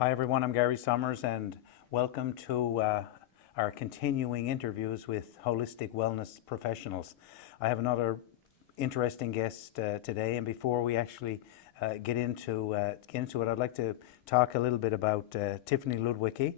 Hi everyone, I'm Gary Summers and welcome to our continuing interviews with holistic wellness professionals. I have another interesting guest today, and before we actually get into it, I'd like to talk a little bit about Tiffany Ludwicki,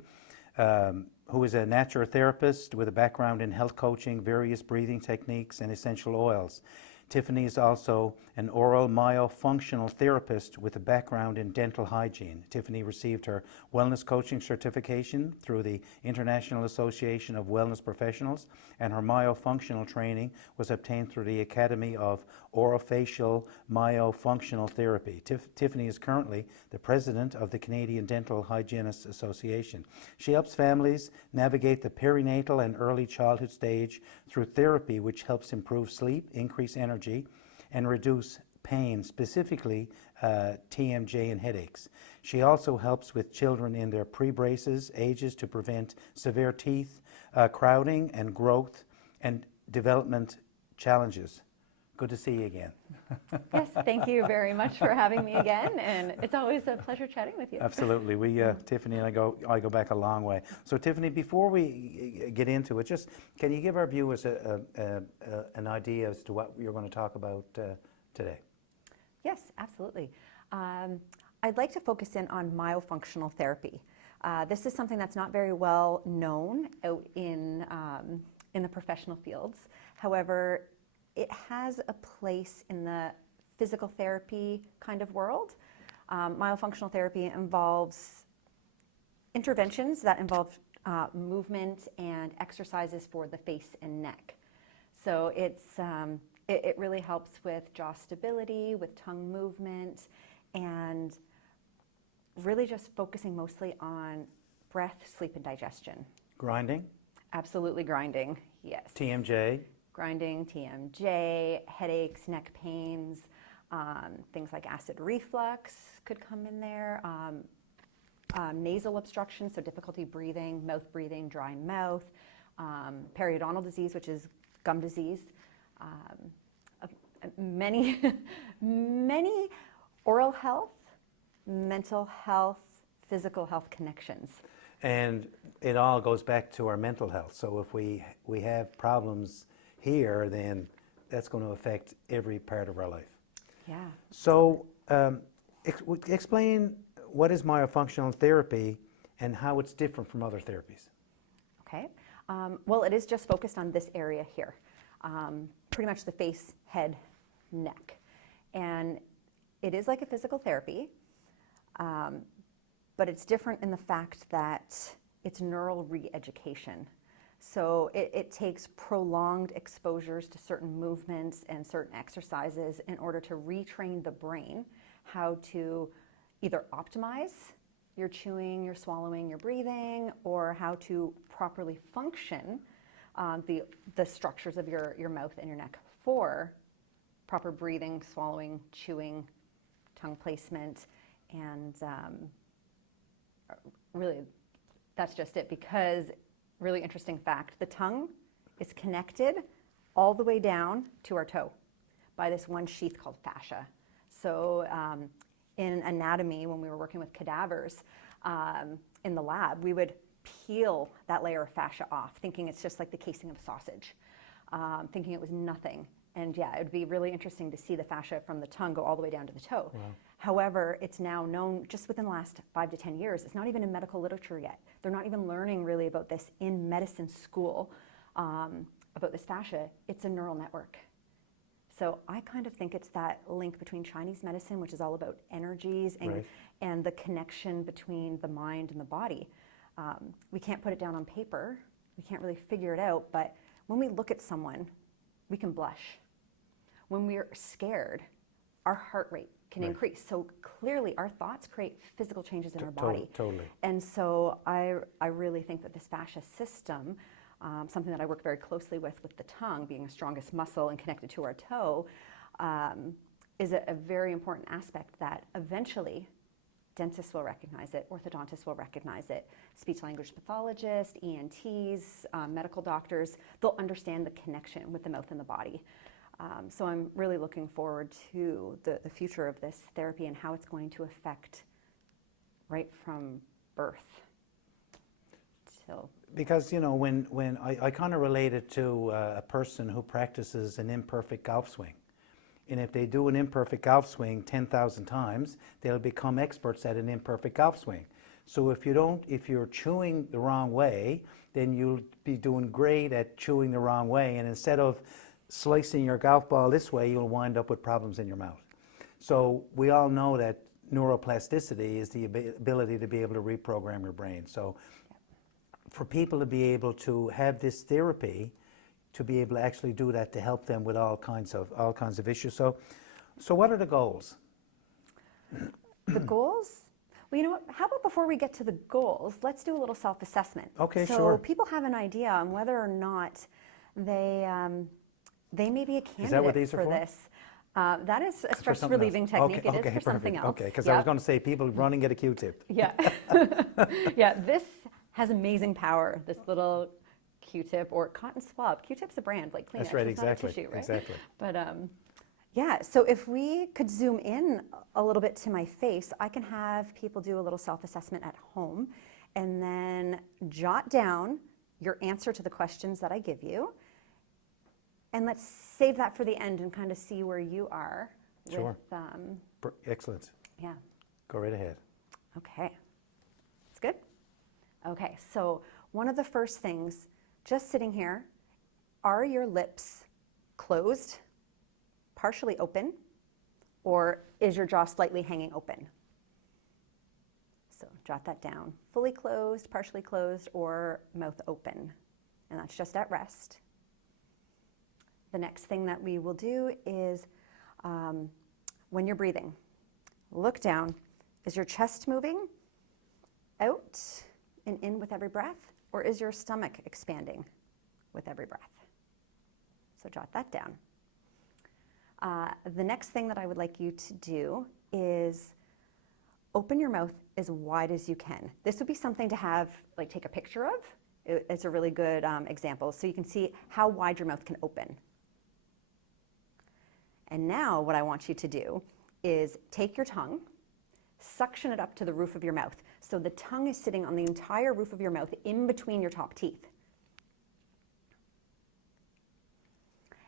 who is a naturotherapist with a background in health coaching, various breathing techniques, and essential oils. Tiffany is also an oral myofunctional therapist with a background in dental hygiene. Tiffany received her wellness coaching certification through the International Association of Wellness Professionals, and her myofunctional training was obtained through the Academy of Orofacial Myofunctional Therapy. Tiffany is currently the president of the Canadian Dental Hygienists Association. She helps families navigate the perinatal and early childhood stage through therapy, which helps improve sleep, increase energy, and reduce pain, specifically TMJ and headaches. She also helps with children in their pre-braces ages to prevent severe teeth crowding and growth and development challenges. Good to see you again. Yes, thank you very much for having me again, and it's always a pleasure chatting with you. Absolutely. Tiffany and I go back a long way. So Tiffany, before we get into it, just can you give our viewers an idea as to what you're going to talk about today? Yes, absolutely. I'd like to focus in on myofunctional therapy. This is something that's not very well known out in the professional fields. However, it has a place in the physical therapy kind of world. Myofunctional therapy involves interventions that involve movement and exercises for the face and neck. So it really helps with jaw stability, with tongue movement, and really just focusing mostly on breath, sleep, and digestion. Grinding? Absolutely grinding, yes. TMJ? Grinding, TMJ, headaches, neck pains, things like acid reflux could come in there, nasal obstruction, so difficulty breathing, mouth breathing, dry mouth, periodontal disease, which is gum disease, many, many oral health, mental health, physical health connections. And it all goes back to our mental health. So if we have problems here, then that's going to affect every part of our life. Yeah. So explain what is myofunctional therapy and how it's different from other therapies. Okay. Well, it is just focused on this area here, pretty much the face, head, neck. And it is like a physical therapy, but it's different in the fact that it's neural re-education. So it takes prolonged exposures to certain movements and certain exercises in order to retrain the brain how to either optimize your chewing, your swallowing, your breathing, or how to properly function the structures of your mouth and your neck for proper breathing, swallowing, chewing, tongue placement, and really that's just it. Because really interesting fact, the tongue is connected all the way down to our toe by this one sheath called fascia. So in anatomy, when we were working with cadavers in the lab, we would peel that layer of fascia off, thinking it's just like the casing of a sausage, thinking it was nothing. And yeah, it would be really interesting to see the fascia from the tongue go all the way down to the toe. Wow. However, it's now known just within the last 5 to 10 years. It's not even in medical literature yet. They're not even learning really about this in medicine school, about this fascia. It's a neural network. So I kind of think it's that link between Chinese medicine, which is all about energies and, right, and the connection between the mind and the body. We can't put it down on paper. We can't really figure it out. But when we look at someone, we can blush. When we're scared, our heart rate can, right, increase. So clearly our thoughts create physical changes in our body. Totally. And so I really think that this fascia system, something that I work very closely with the tongue being the strongest muscle and connected to our toe, is a very important aspect that eventually dentists will recognize it, orthodontists will recognize it, speech language pathologists, ENTs, medical doctors, they'll understand the connection with the mouth and the body. So I'm really looking forward to the future of this therapy and how it's going to affect right from birth till. Because, you know, when I kind of relate it to a person who practices an imperfect golf swing. And if they do an imperfect golf swing 10,000 times, they'll become experts at an imperfect golf swing. So if you're chewing the wrong way, then you'll be doing great at chewing the wrong way. And instead of slicing your golf ball this way, you'll wind up with problems in your mouth. So we all know that neuroplasticity is the ability to be able to reprogram your brain. So for people to be able to have this therapy, to be able to actually do that, to help them with all kinds of issues. So what are the goals? The goals? Well, you know what? How about before we get to the goals, let's do a little self-assessment. Okay, so sure. People have an idea on whether or not they may be a candidate Is that what these are for? this. That is a For stress something relieving else. technique. Okay, It is for something perfect. else. Okay, because I was going to say people run and get a Q-tip. Yeah. Yeah, this has amazing power, this little Q-tip or cotton swab. Q-tip's a brand like Kleenex. That's right, It's not a exactly, tissue, right? exactly. But yeah, so if we could zoom in a little bit to my face, I can have people do a little self-assessment at home and then jot down your answer to the questions that I give you. And let's save that for the end and kind of see where you are. Sure. With, Excellent. yeah. Go right ahead. Okay. It's good? Okay, so one of the first things, just sitting here, are your lips closed, partially open, or is your jaw slightly hanging open? So jot that down. Fully closed, partially closed, or mouth open. And that's just at rest. The next thing that we will do is when you're breathing, look down. Is your chest moving out and in with every breath, or is your stomach expanding with every breath? So jot that down. The next thing that I would like you to do is open your mouth as wide as you can. This would be something to have, like, take a picture of. It's a really good example, so you can see how wide your mouth can open. And now what I want you to do is take your tongue, suction it up to the roof of your mouth. So the tongue is sitting on the entire roof of your mouth in between your top teeth.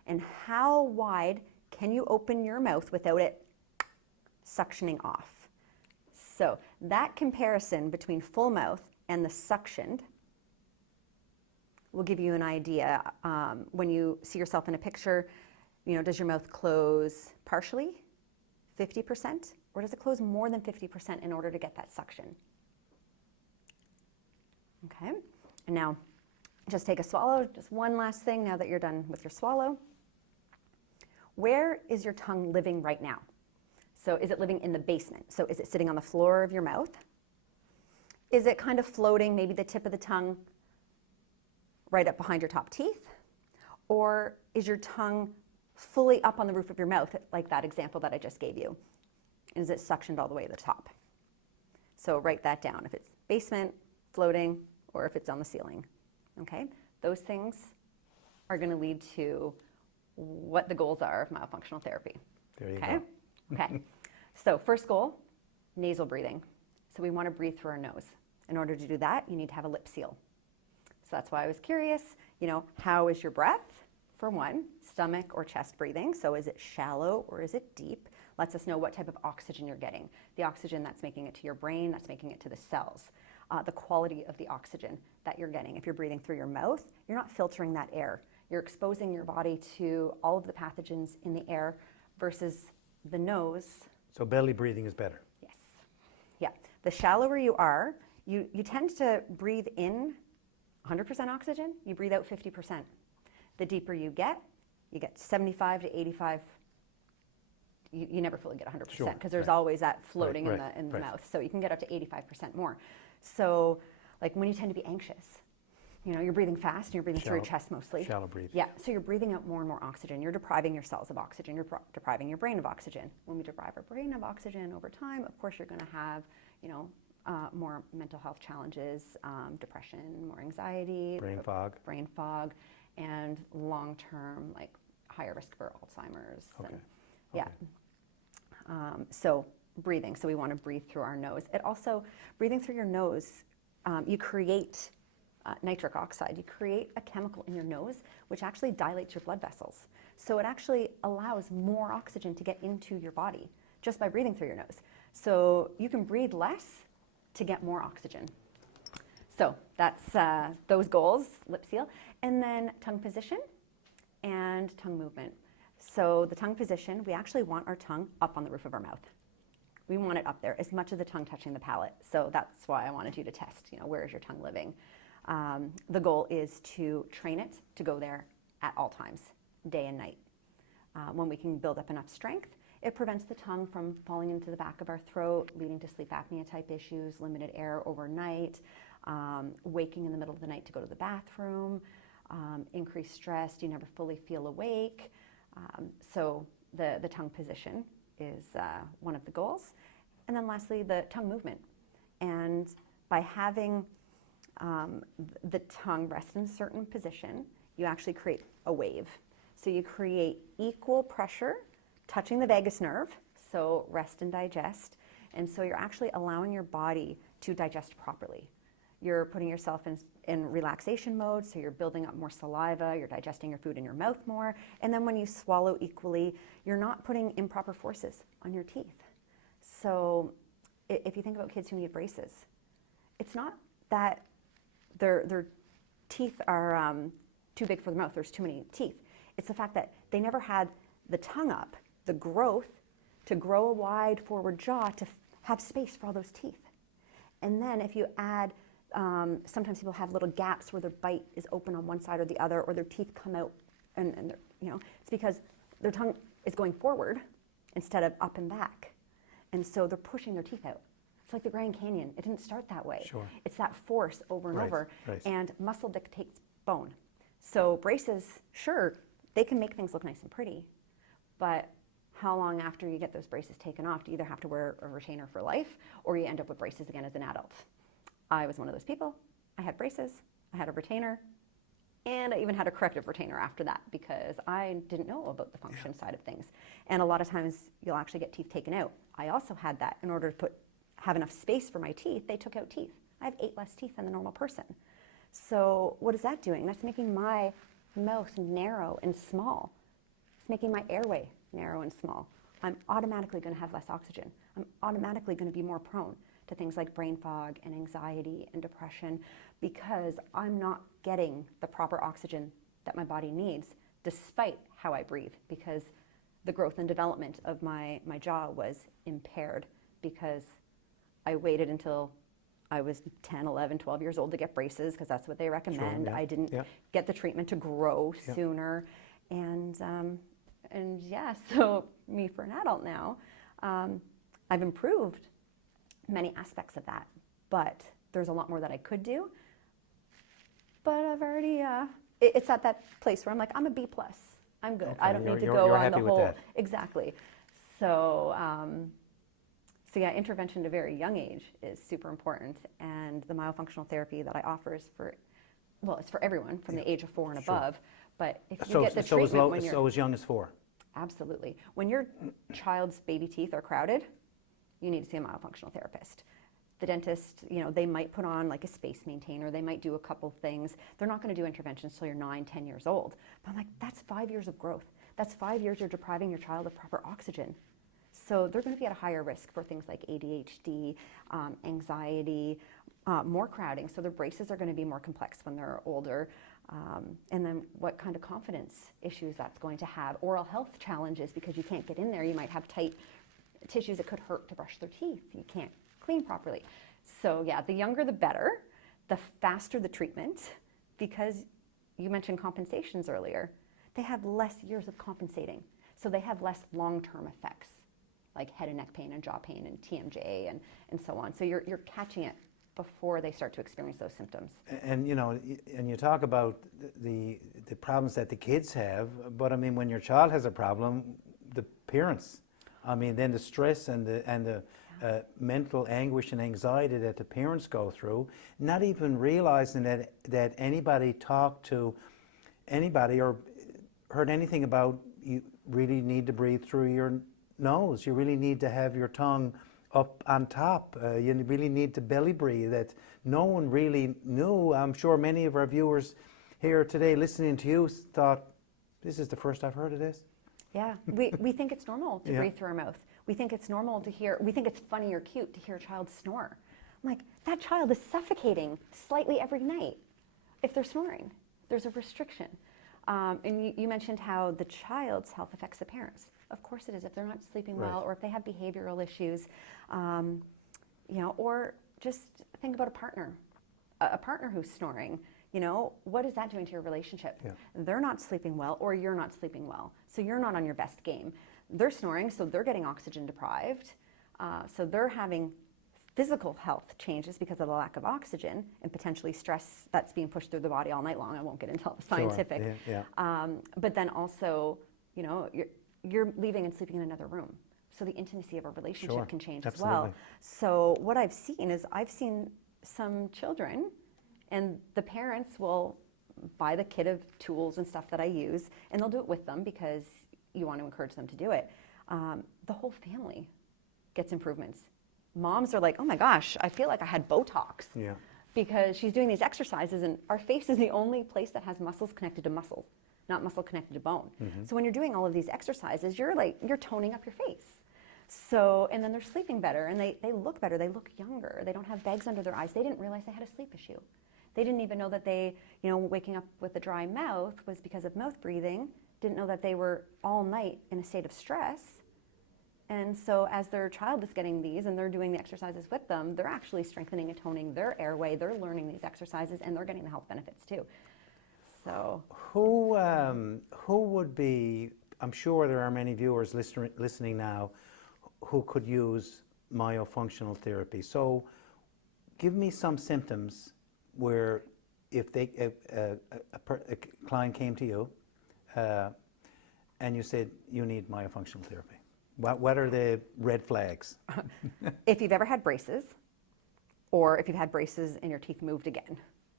And how wide can you open your mouth without it suctioning off? So that comparison between full mouth and the suctioned will give you an idea. When you see yourself in a picture, you know, does your mouth close partially, 50%, or does it close more than 50% in order to get that suction? Okay, and now just take a swallow. Just one last thing now that you're done with your swallow. Where is your tongue living right now? So is it living in the basement? So is it sitting on the floor of your mouth? Is it kind of floating, maybe the tip of the tongue right up behind your top teeth? Or is your tongue fully up on the roof of your mouth, like that example that I just gave you? Is it suctioned all the way to the top? So write that down, if it's basement, floating, or if it's on the ceiling. Okay, those things are going to lead to what the goals are of myofunctional therapy. There you Okay? go. Okay. So first goal, nasal breathing. So we want to breathe through our nose. In order to do that, you need to have a lip seal. So that's why I was curious, you know, how is your breath? For one, stomach or chest breathing. So is it shallow or is it deep? Lets us know what type of oxygen you're getting. The oxygen that's making it to your brain, that's making it to the cells. The quality of the oxygen that you're getting. If you're breathing through your mouth, you're not filtering that air. You're exposing your body to all of the pathogens in the air versus the nose. So belly breathing is better. Yes. Yeah. The shallower you are, you tend to breathe in 100% oxygen, you breathe out 50%. The deeper you get 75 to 85. You never fully get 100% because there's always that floating in the mouth. So you can get up to 85% more. So like when you tend to be anxious, you know, you're breathing fast and you're breathing through your chest mostly. Shallow breathe. Yeah, so you're breathing out more and more oxygen. You're depriving your cells of oxygen. You're depriving your brain of oxygen. When we deprive our brain of oxygen over time, of course, you're going to have, you know, more mental health challenges, depression, more anxiety, brain fog, and long-term, like higher risk for Alzheimer's. Okay. And, yeah. So breathing. So we want to breathe through our nose. It also, breathing through your nose, you create nitric oxide. You create a chemical in your nose which actually dilates your blood vessels. So it actually allows more oxygen to get into your body just by breathing through your nose. So you can breathe less to get more oxygen. So that's those goals, lip seal. And then tongue position and tongue movement. So the tongue position, we actually want our tongue up on the roof of our mouth. We want it up there, as much of the tongue touching the palate. So that's why I wanted you to test, where is your tongue living? The goal is to train it to go there at all times, day and night. When we can build up enough strength, it prevents the tongue from falling into the back of our throat, leading to sleep apnea type issues, limited air overnight, waking in the middle of the night to go to the bathroom, increased stress, you never fully feel awake. So the tongue position is one of the goals. And then lastly, the tongue movement. And by having the tongue rest in a certain position, you actually create a wave. So you create equal pressure touching the vagus nerve, so rest and digest. And so you're actually allowing your body to digest properly. You're putting yourself in relaxation mode, so you're building up more saliva, you're digesting your food in your mouth more, and then when you swallow equally, you're not putting improper forces on your teeth. So if you think about kids who need braces, it's not that their teeth are too big for the mouth, there's too many teeth. It's the fact that they never had the tongue up, the growth, to grow a wide forward jaw to have space for all those teeth. And then if you add, sometimes people have little gaps where their bite is open on one side or the other, or their teeth come out, and it's because their tongue is going forward instead of up and back. And so they're pushing their teeth out. It's like the Grand Canyon. It didn't start that way. Sure. It's that force over and over. Right. And muscle dictates bone. So braces, sure, they can make things look nice and pretty, but how long after you get those braces taken off do you either have to wear a retainer for life, or you end up with braces again as an adult? I was one of those people. I had braces, I had a retainer, and I even had a corrective retainer after that because I didn't know about the function side of things. And a lot of times you'll actually get teeth taken out. I also had that. In order to have enough space for my teeth, they took out teeth. I have 8 less teeth than the normal person. So what is that doing? That's making my mouth narrow and small. It's making my airway narrow and small. I'm automatically going to have less oxygen. I'm automatically going to be more prone to things like brain fog and anxiety and depression because I'm not getting the proper oxygen that my body needs despite how I breathe, because the growth and development of my jaw was impaired because I waited until I was 10, 11, 12 years old to get braces because that's what they recommend. Sure, yeah. I didn't get the treatment to grow sooner. And yeah, so me for an adult now, I've improved many aspects of that, but there's a lot more that I could do. But I've already, it's at that place where I'm like, I'm a B+. I'm good. Okay, I don't need to you're go on happy the with whole. that. Exactly. So, so yeah, intervention at a very young age is super important. And the myofunctional therapy that I offer is for, well, it's for everyone from the age of 4 and above. But if you get the treatment when you're... So as young as 4? Absolutely. When your child's baby teeth are crowded, you need to see a myofunctional therapist. The dentist, they might put on like a space maintainer. They might do a couple things. They're not going to do interventions until you're 9, 10 years old. But I'm like, that's 5 years of growth. That's 5 years you're depriving your child of proper oxygen. So they're going to be at a higher risk for things like ADHD, anxiety, more crowding. So their braces are going to be more complex when they're older. And then what kind of confidence issues that's going to have. Oral health challenges because you can't get in there. You might have tight tissues that could hurt to brush their teeth. You can't clean properly. So yeah, the younger the better, the faster the treatment, because you mentioned compensations earlier. They have less years of compensating. So they have less long-term effects like head and neck pain and jaw pain and TMJ and so on. So you're catching it before they start to experience those symptoms. And and you talk about the problems that the kids have, but I mean, when your child has a problem, the parents, then the stress and the mental anguish and anxiety that the parents go through, not even realizing that anybody talked to anybody or heard anything about you really need to breathe through your nose. You really need to have your tongue up on top. You really need to belly breathe. That no one really knew. I'm sure many of our viewers here today listening to you thought, this is the first I've heard of this. Yeah, we think it's normal to Yeah. breathe through our mouth. We think it's normal to hear, we think it's funny or cute to hear a child snore. I'm like, that child is suffocating slightly every night if they're snoring. There's a restriction. And you mentioned how the child's health affects the parents. Of course it is. If they're not sleeping well, Right. or if they have behavioral issues, you know, or just think about a partner who's snoring. You know, what is that doing to your relationship? Yeah. They're not sleeping well, or you're not sleeping well. So you're not on your best game. They're snoring, so they're getting oxygen deprived. So they're having physical health changes because of the lack of oxygen and potentially stress that's being pushed through the body all night long. I won't get into all the scientific. Sure. Yeah. But then also, you know, you're leaving and sleeping in another room. So the intimacy of a relationship Sure. can change as Absolutely. well. So what I've seen some children, and the parents will buy the kit of tools and stuff that I use, and they'll do it with them because you want to encourage them to do it. The whole family gets improvements. Moms are like, oh my gosh, I feel like I had Botox. Yeah. Because she's doing these exercises, and our face is the only place that has muscles connected to muscle, not muscle connected to bone. Mm-hmm. So when you're doing all of these exercises, you're toning up your face. So, and then they're sleeping better, and they look better, they look younger, they don't have bags under their eyes. They didn't realize they had a sleep issue. They didn't even know that they, you know, waking up with a dry mouth was because of mouth breathing, didn't know that they were all night in a state of stress. And so as their child is getting these and they're doing the exercises with them, they're actually strengthening and toning their airway, they're learning these exercises, and they're getting the health benefits too. So Who would be, I'm sure there are many viewers listening now who could use myofunctional therapy. So give me some symptoms where if a client came to you and you said, you need myofunctional therapy. What are the red flags? if you've ever had braces, or if you've had braces and your teeth moved again,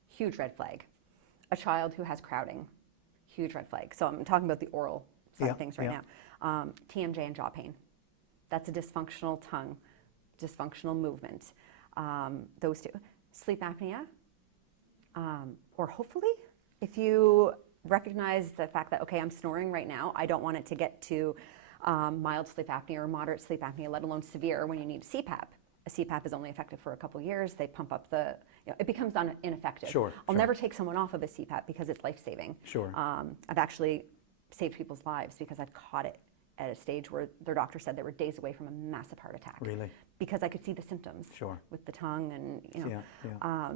huge red flag. A child who has crowding, huge red flag. So I'm talking about the oral side of things right now. TMJ and jaw pain. That's a dysfunctional tongue, dysfunctional movement. Those two. Sleep apnea, or hopefully, if you recognize the fact that, okay, I'm snoring right now, I don't want it to get to mild sleep apnea or moderate sleep apnea, let alone severe when you need CPAP. A CPAP is only effective for a couple years. They pump up it becomes ineffective. Sure. I'll never take someone off of a CPAP because it's life-saving. Sure. I've actually saved people's lives because I've caught it at a stage where their doctor said they were days away from a massive heart attack. Really? Because I could see the symptoms. Sure. With the tongue and, you know. Yeah.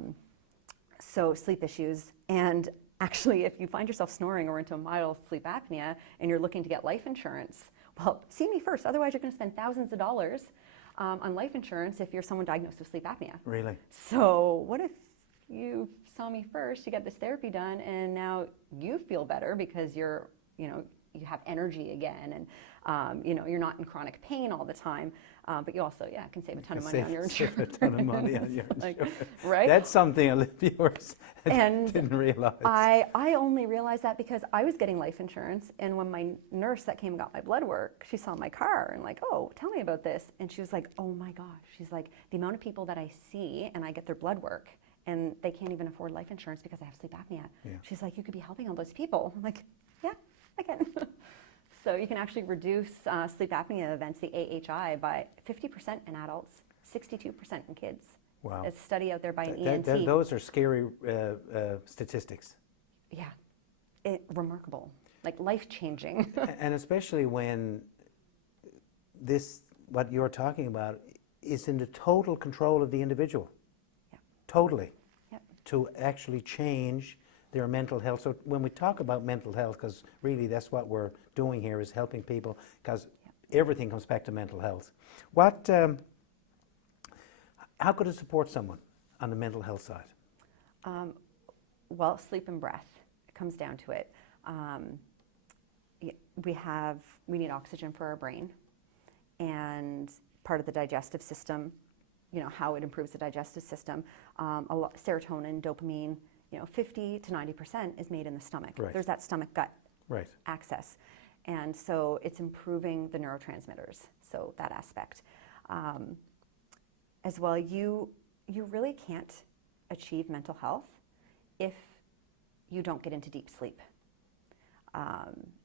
So sleep issues. And actually, if you find yourself snoring or into mild sleep apnea and you're looking to get life insurance, well, see me first. Otherwise, you're going to spend thousands of dollars on life insurance if you're someone diagnosed with sleep apnea. Really? So what if you saw me first, you get this therapy done, and now you feel better because you're, you know, you have energy again, and you know, you're not in chronic pain all the time, but you also, can save a ton of money on your insurance. Save a ton of money on your Like, insurance. right? That's something a lot of viewers And didn't realize. I only realized that because I was getting life insurance, and when my nurse that came and got my blood work, she saw my car and like, oh, tell me about this. And she was like, oh my gosh. She's like, the amount of people that I see and I get their blood work and they can't even afford life insurance because I have sleep apnea. Yeah. She's like, you could be helping all those people. I'm like, yeah, I can. So you can actually reduce sleep apnea events, the AHI, by 50% in adults, 62% in kids. Wow. It's a study out there by an ENT. Those are scary statistics. Yeah, remarkable, like life-changing. And especially when what you're talking about, is in the total control of the individual. Yeah. Totally. Yep. To actually change their mental health. So when we talk about mental health, because really that's what we're doing here, is helping people, because everything comes back to mental health. How could it support someone on the mental health side? Well, sleep and breath, it comes down to it. We need oxygen for our brain, and part of the digestive system, you know, how it improves the digestive system, serotonin, dopamine, you know, 50 to 90% is made in the stomach. Right. There's that stomach-gut Right. access. And so it's improving the neurotransmitters, so that aspect. As well, you really can't achieve mental health if you don't get into deep sleep.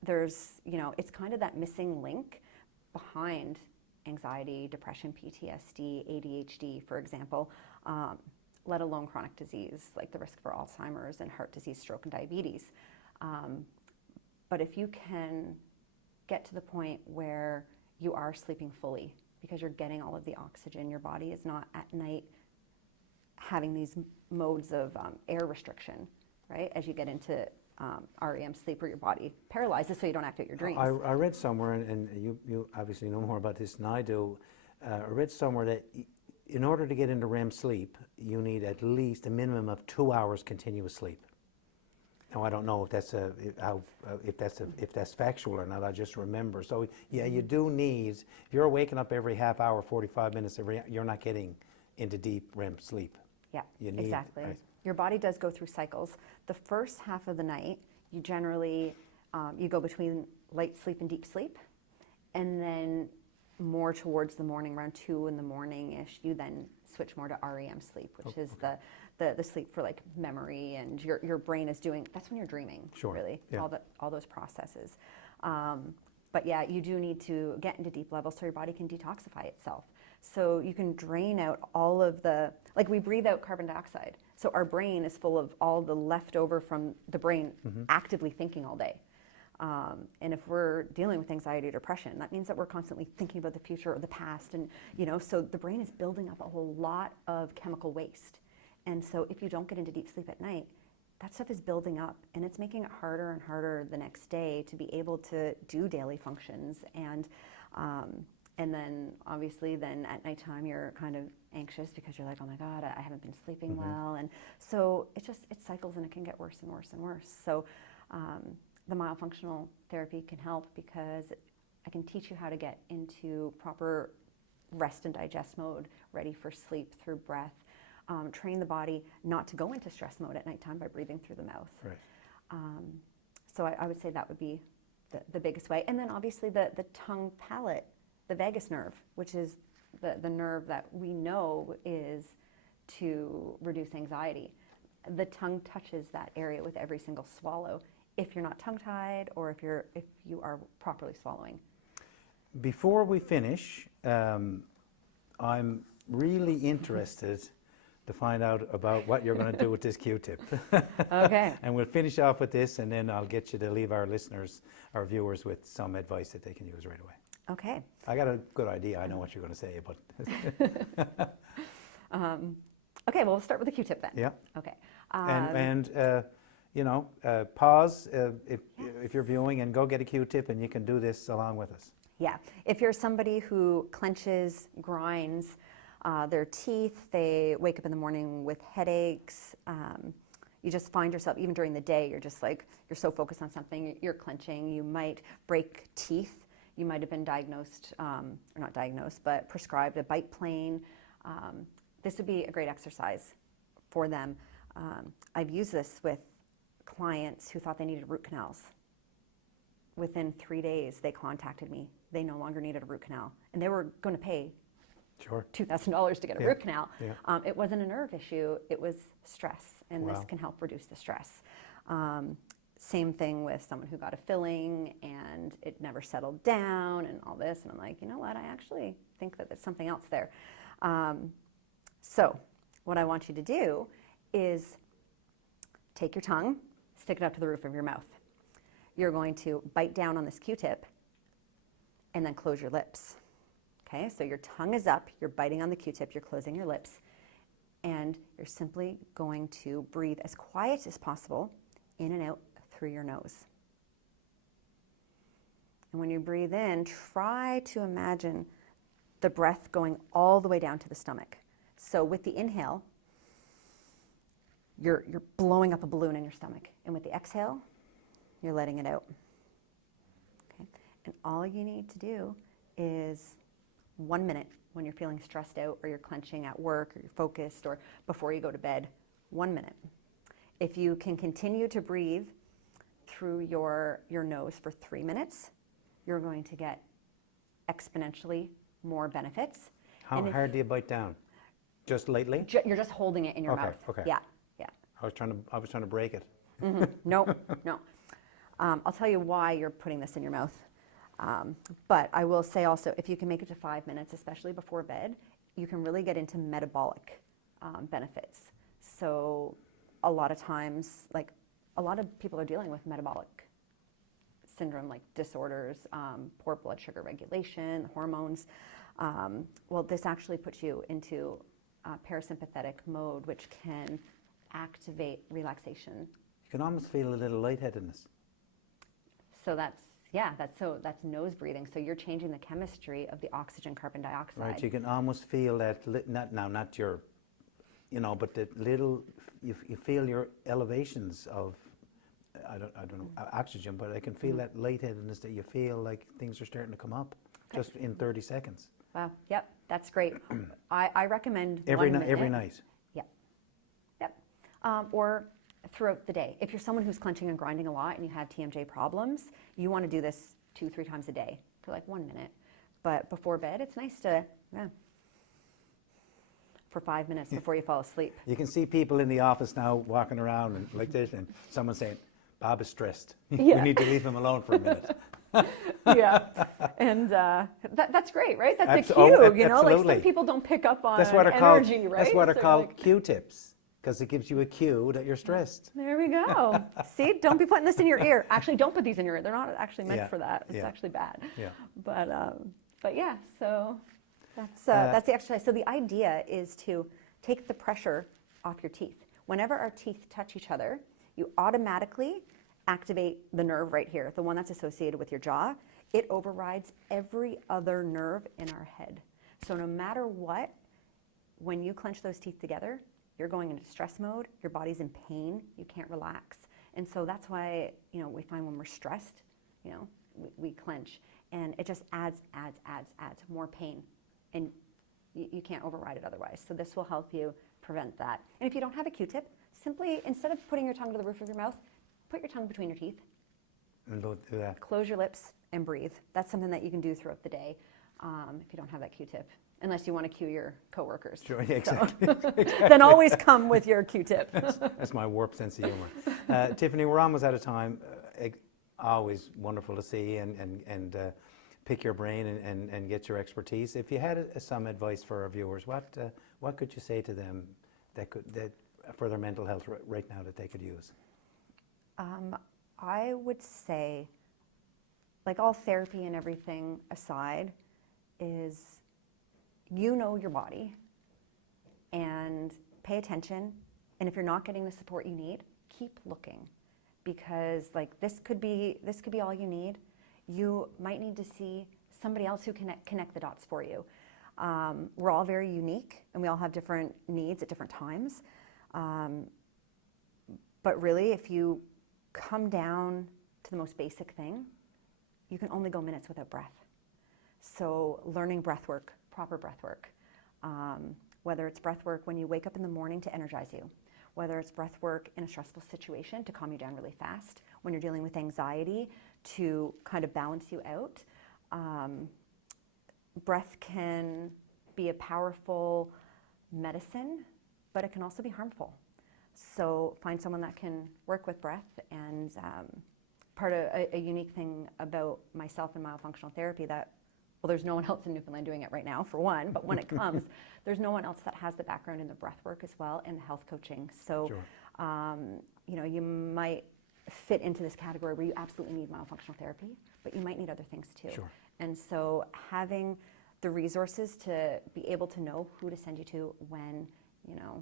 There's, it's kind of that missing link behind anxiety, depression, PTSD, ADHD, for example, let alone chronic disease like the risk for Alzheimer's and heart disease, stroke, and diabetes. But if you can get to the point where you are sleeping fully because you're getting all of the oxygen, your body is not at night having these modes of air restriction, right? As you get into REM sleep, where your body paralyzes so you don't act out your dreams. I read somewhere, and you obviously know more about this than I do, I read somewhere that in order to get into REM sleep, you need at least a minimum of 2 hours continuous sleep. Now, I don't know if that's factual or not. I just remember. So yeah, you do need. If you're waking up every half hour, 45 minutes, you're not getting into deep REM sleep. Yeah, you need, exactly. Right. Your body does go through cycles. The first half of the night, you generally you go between light sleep and deep sleep, and then more towards the morning, around 2 in the morning-ish, you then switch more to REM sleep, which is the sleep for like memory, and your brain is doing, that's when you're dreaming, Sure. really, Yeah. all those processes. But yeah, you do need to get into deep levels so your body can detoxify itself. So you can drain out all of the, like we breathe out carbon dioxide. So our brain is full of all the leftover from the brain actively thinking all day. And if we're dealing with anxiety or depression, that means that we're constantly thinking about the future or the past. And, so the brain is building up a whole lot of chemical waste. And so if you don't get into deep sleep at night, that stuff is building up, and it's making it harder and harder the next day to be able to do daily functions. And then obviously then at nighttime you're kind of anxious because you're like, oh my God, I haven't been sleeping well. And so it cycles, and it can get worse and worse and worse. So the myofunctional therapy can help because I can teach you how to get into proper rest and digest mode, ready for sleep through breath. Train the body not to go into stress mode at nighttime by breathing through the mouth. Right. So I would say that would be the biggest way. And then obviously the tongue palate, the vagus nerve, which is the nerve that we know is to reduce anxiety. The tongue touches that area with every single swallow if you're not tongue-tied or if you are properly swallowing. Before we finish, I'm really interested to find out about what you're going to do with this Q-tip. Okay. And we'll finish off with this, and then I'll get you to leave our listeners, our viewers, with some advice that they can use right away. Okay. I got a good idea. I know what you're going to say, but... Okay, well, we'll start with the Q-tip then. Yeah. Okay. Pause if you're viewing, and go get a Q-tip, and you can do this along with us. Yeah. If you're somebody who clenches, grinds their teeth, they wake up in the morning with headaches, you just find yourself, even during the day, you're just like, you're so focused on something, you're clenching, you might break teeth, you might have been diagnosed, or not diagnosed, but prescribed a bite plane. This would be a great exercise for them. I've used this with clients who thought they needed root canals. Within 3 days, they contacted me. They no longer needed a root canal, and they were going to pay Sure. $2,000 to get a root canal. Yeah. It wasn't a nerve issue, it was stress, and Wow. this can help reduce the stress. Same thing with someone who got a filling and it never settled down and all this, and I'm like, you know what, I actually think that there's something else there. So what I want you to do is take your tongue, stick it up to the roof of your mouth. You're going to bite down on this Q-tip and then close your lips. Okay, so your tongue is up, you're biting on the Q-tip, you're closing your lips, and you're simply going to breathe as quiet as possible in and out through your nose. And when you breathe in, try to imagine the breath going all the way down to the stomach. So with the inhale, you're blowing up a balloon in your stomach, and with the exhale, you're letting it out. Okay, and all you need to do is 1 minute when you're feeling stressed out or you're clenching at work or you're focused or before you go to bed, 1 minute. If you can continue to breathe through your nose for 3 minutes, you're going to get exponentially more benefits. How hard do you bite down? Just lightly? You're just holding it in your mouth. Okay. Yeah, yeah. I was trying to break it. No, no. I'll tell you why you're putting this in your mouth. But I will say also, if you can make it to 5 minutes, especially before bed, you can really get into metabolic benefits. So a lot of times, like a lot of people are dealing with metabolic syndrome, like disorders, poor blood sugar regulation, hormones. Well, this actually puts you into parasympathetic mode, which can activate relaxation. You can almost feel a little lightheadedness. So that's nose breathing. So you're changing the chemistry of the oxygen carbon dioxide. Right, you can almost feel that, not your, but the little, you feel your elevations of, I don't know, oxygen, but I can feel that lightheadedness that you feel like things are starting to come up just in 30 seconds. Wow, yep, that's great. I recommend Every 1 minute. Every night? Yep, yep. Or throughout the day. If you're someone who's clenching and grinding a lot and you have TMJ problems, you want to do this 2-3 times a day for like 1 minute. But before bed, it's nice to, for 5 minutes before you fall asleep. You can see people in the office now walking around and like this, and someone saying, Bob is stressed. Yeah. We need to leave him alone for a minute. Yeah, and that's great, right? That's a cue, absolutely. like some people don't pick up on That's what are energy, called, right? That's what are So called like, Q-tips, because it gives you a cue that you're stressed. there we go. See, don't be putting this in your ear. Actually, don't put these in your ear. They're not actually meant Yeah, for that. It's yeah. actually bad. Yeah. But yeah, so that's the exercise. So the idea is to take the pressure off your teeth. Whenever our teeth touch each other, you automatically activate the nerve right here, the one that's associated with your jaw. It overrides every other nerve in our head. So no matter what, when you clench those teeth together, you're going into stress mode, your body's in pain, you can't relax. And so that's why, we find when we're stressed, we clench. And it just adds more pain. And you can't override it otherwise. So this will help you prevent that. And if you don't have a Q-tip, simply, instead of putting your tongue to the roof of your mouth, put your tongue between your teeth. And don't do that. Close your lips and breathe. That's something that you can do throughout the day if you don't have that Q-tip, unless you want to cue your coworkers. Sure, yeah, exactly. Then always come with your Q-tip. That's my warped sense of humor. Tiffany, we're almost out of time. Always wonderful to see and pick your brain and get your expertise. If you had some advice for our viewers, what could you say to them that for their mental health right now that they could use? I would say, like all therapy and everything aside, is your body and pay attention. And if you're not getting the support you need, keep looking, because like this could be all you need. You might need to see somebody else who can connect the dots for you. We're all very unique and we all have different needs at different times. But really, if you come down to the most basic thing, you can only go minutes without breath. So learning breath work, proper breath work, whether it's breath work when you wake up in the morning to energize you, whether it's breath work in a stressful situation to calm you down really fast, when you're dealing with anxiety to kind of balance you out. Breath can be a powerful medicine, but it can also be harmful. So find someone that can work with breath. And part of a unique thing about myself and myofunctional therapy that, well, there's no one else in Newfoundland doing it right now, for one, but when it comes, there's no one else that has the background in the breath work as well and the health coaching. So, sure. You might fit into this category where you absolutely need myofunctional therapy, but you might need other things too. Sure. And so having the resources to be able to know who to send you to when,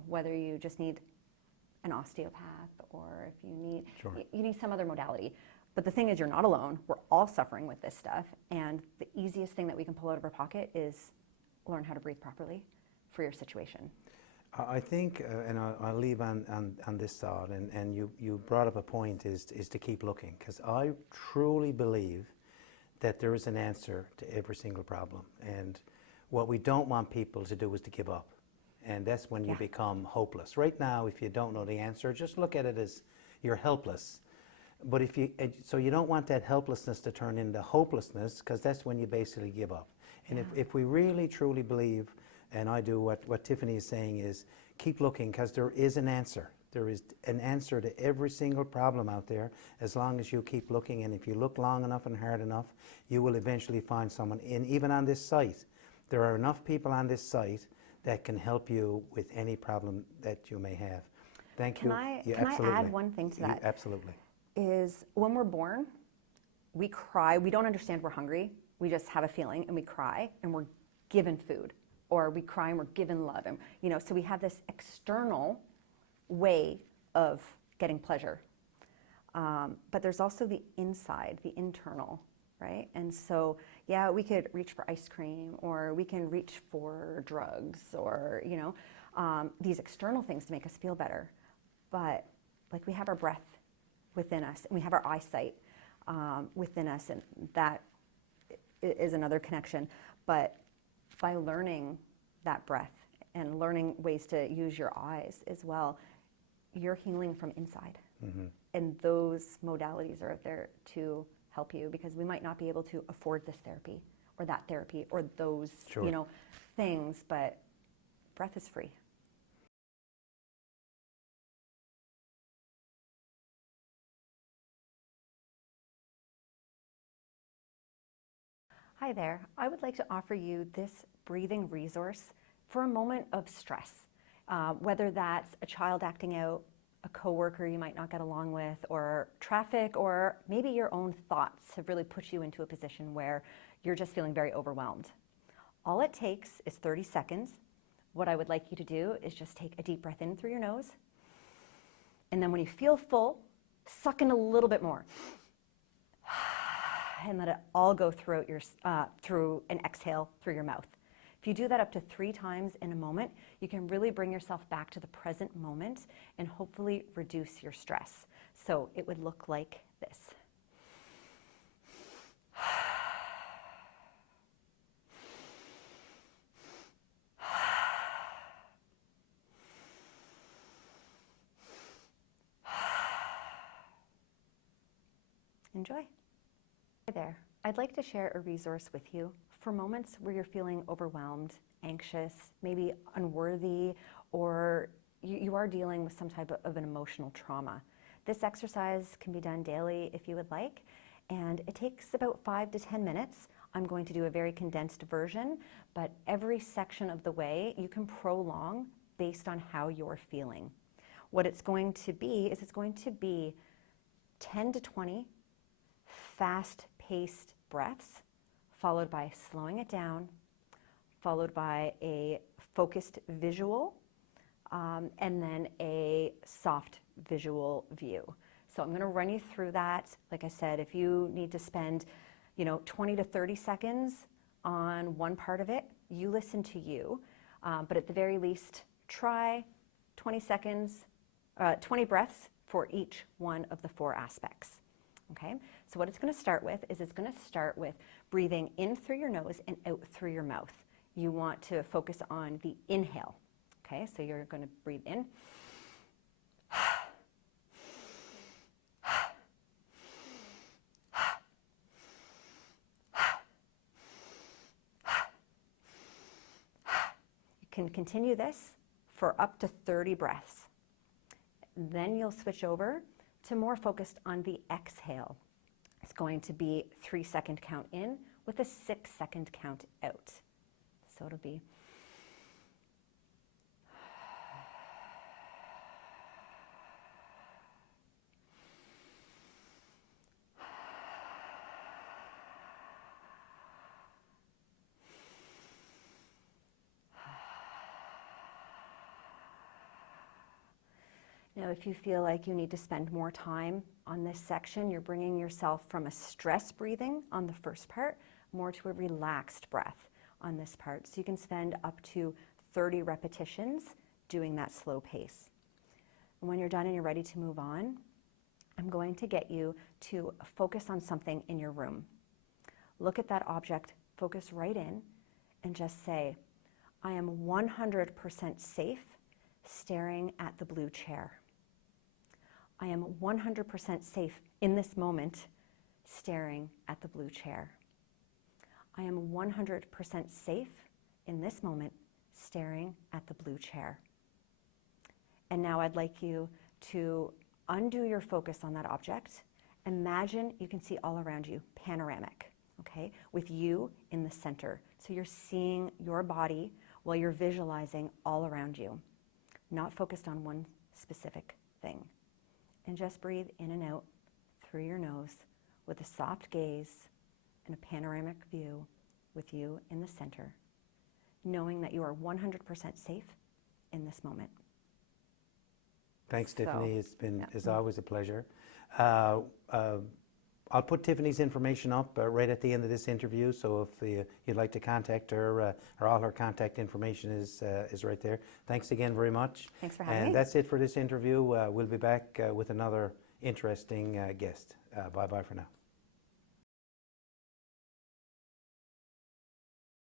whether you just need an osteopath or if you need, Sure. you need some other modality. But the thing is, you're not alone. We're all suffering with this stuff. And the easiest thing that we can pull out of our pocket is learn how to breathe properly for your situation. I think, and I'll leave on this thought, and you brought up a point, is to keep looking, because I truly believe that there is an answer to every single problem. And what we don't want people to do is to give up. And that's when you become hopeless. Right now, if you don't know the answer, just look at it as you're helpless. But if you, so you don't want that helplessness to turn into hopelessness, because that's when you basically give up. And if we really truly believe, and I do, what Tiffany is saying is keep looking, because there is an answer. There is an answer to every single problem out there, as long as you keep looking. And if you look long enough and hard enough, you will eventually find someone. And even on this site, there are enough people on this site that can help you with any problem that you may have. Thank you. Can I add one thing to that? Absolutely. Is when we're born, we cry. We don't understand we're hungry. We just have a feeling and we cry and we're given food, or we cry and we're given love. And, you know, so we have this external way of getting pleasure. But there's also the inside, the internal, right? And so, yeah, we could reach for ice cream, or we can reach for drugs, or, you know, these external things to make us feel better. But like, we have our breath within us, and we have our eyesight within us, and that is another connection. But by learning that breath and learning ways to use your eyes as well, you're healing from inside. Mm-hmm. And those modalities are out there to help you, because we might not be able to afford this therapy or that therapy or those, sure, you know, things, but breath is free. Hi there. I would like to offer you this breathing resource for a moment of stress, whether that's a child acting out, a coworker you might not get along with, or traffic, or maybe your own thoughts have really put you into a position where you're just feeling very overwhelmed. All it takes is 30 seconds. What I would like you to do is just take a deep breath in through your nose, and then when you feel full, suck in a little bit more. And let it all go throughout your, through an exhale through your mouth. If you do that up to 3 times in a moment, you can really bring yourself back to the present moment and hopefully reduce your stress. So it would look like this. Enjoy. Hi there. I'd like to share a resource with you for moments where you're feeling overwhelmed, anxious, maybe unworthy, or you are dealing with some type of an emotional trauma. This exercise can be done daily if you would like, and it takes about 5 to 10 minutes. I'm going to do a very condensed version, but every section of the way you can prolong based on how you're feeling. What it's going to be is it's going to be 10 to 20 fast-paced breaths, followed by slowing it down, followed by a focused visual, and then a soft visual view. So I'm going to run you through that. Like I said, if you need to spend, 20 to 30 seconds on one part of it, you listen to you. But at the very least, try 20 breaths for each one of the 4 aspects. Okay, so what it's going to start with is it's going to start with breathing in through your nose and out through your mouth. You want to focus on the inhale. Okay, so you're going to breathe in. You can continue this for up to 30 breaths. Then you'll switch over to more focused on the exhale. It's going to be 3-second count in with a 6-second count out. So it'll be Now, if you feel like you need to spend more time on this section, you're bringing yourself from a stress breathing on the first part more to a relaxed breath on this part. So you can spend up to 30 repetitions doing that slow pace. And when you're done and you're ready to move on, I'm going to get you to focus on something in your room. Look at that object, focus right in, and just say, I am 100% safe staring at the blue chair. I am 100% safe in this moment staring at the blue chair. I am 100% safe in this moment staring at the blue chair. And now I'd like you to undo your focus on that object. Imagine you can see all around you, panoramic, okay, with you in the center. So you're seeing your body while you're visualizing all around you, not focused on one specific thing. And just breathe in and out through your nose with a soft gaze and a panoramic view with you in the center, knowing that you are 100% safe in this moment. Thanks, Tiffany. It's been, yeah. as always, a pleasure. I'll put Tiffany's information up right at the end of this interview, so if you'd like to contact her, all her contact information is right there. Thanks again very much. Thanks for having me. And that's it for this interview. We'll be back with another interesting guest. Bye-bye for now.